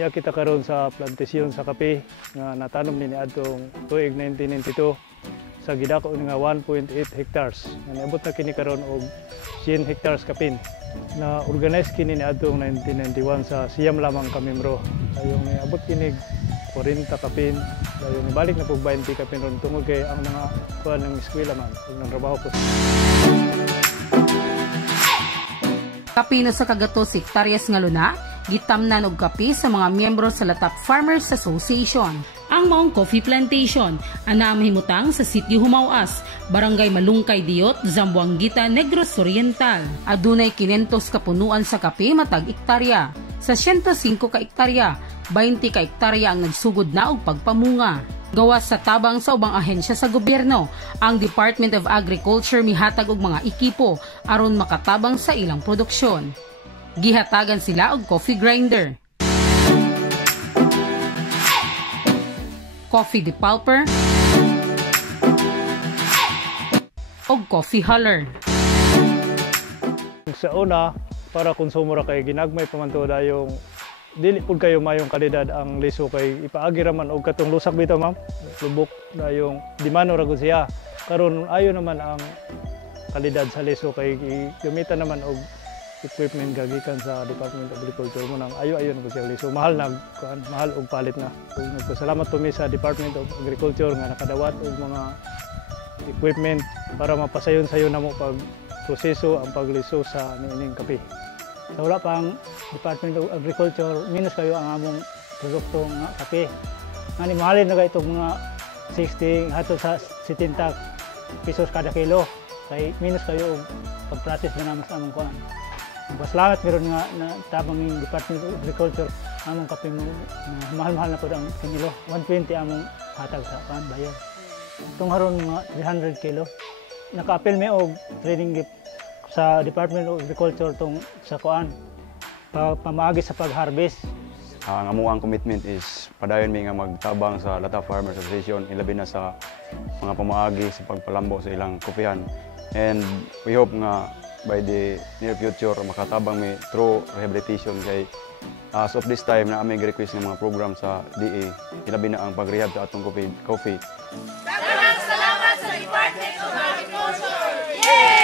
Iya kita karon sa plantasyon sa kape nga natanom ni adtong tuig 1992 sa gidako nga 1.8 hectares. Nga niabot na kini karon og 100 hectares kapin. Na organize kini ni adtong 1991 sa siyam lamang ka membro. Ayong niabot kini 40 kapin. Ayong nibalik na pug 20 kapin ron tungod kay ang mga kuan ng eskwela man ug nang trabaho ko. Kapi na sa kagatos hektaryas nga luna, gitamnan og kapi sa mga miyembro sa Latap Farmers Association. Ang maong coffee plantation ana mahimutang sa Sitio Humauas, Barangay Malungkay Diot, Zamboanguita, Negros Oriental. Adunay 500 ka punuan sa kape matag hektarya. Sa 105 ka hektarya, 20 ka hektarya ang nagsugod na og pagpamunga. Gawas sa tabang sa ubang ahensya sa gobyerno, ang Department of Agriculture mihatag og mga ekipo aron makatabang sa ilang produksyon. Gihatagan sila og coffee grinder, coffee depulper, og coffee huller. Sa una, para konsumo ra kay ginagmay pamanto dayong dili pud kayo mayong kalidad ang liso kay ipaagi ra man og katong lusak bitaw ma'am. Lubok dayong dimano ra gud siya. Karon ayo naman ang kalidad sa liso kay gamitan naman og equipment gagikan sa Department of Agriculture mo nang ayo-ayo na siya liso. Mahal og palit na. Ug nagpasalamat po mi sa Department of Agriculture nga nakadawat og mga equipment para mapasayon-sayon namo pag proseso ang pagliso sa niining kape. Sa wala pang Department of Agriculture, minus kayo ang among produkto nga kape. Nga mahalin na itong mga 60 hato sa 70 pesos kada kilo. Kay minus kayo og pag-process na naman sa among kuan. Pasalamat meron nga na tabang ng Department of Agriculture among kape mo mahal-mahal na po ang kilo. 120 among hatag sa kuan bayan. Itong haron mga 300 kilo. Naka-appeal mi og training gift sa Department of Agriculture tong sa kuan pamaagi sa pag-harvest. Ang amuang commitment is padayon mi nga magtabang sa Latap Farmers Association ilabi na sa mga pamaagi sa pagpalambo sa ilang kopihan. And we hope nga by the near future makatabang mi through rehabilitation kay as of this time na aming request ng mga program sa DA ilabi na ang pag-rehab sa atong coffee. Salamat sa Department of Agriculture! Yay!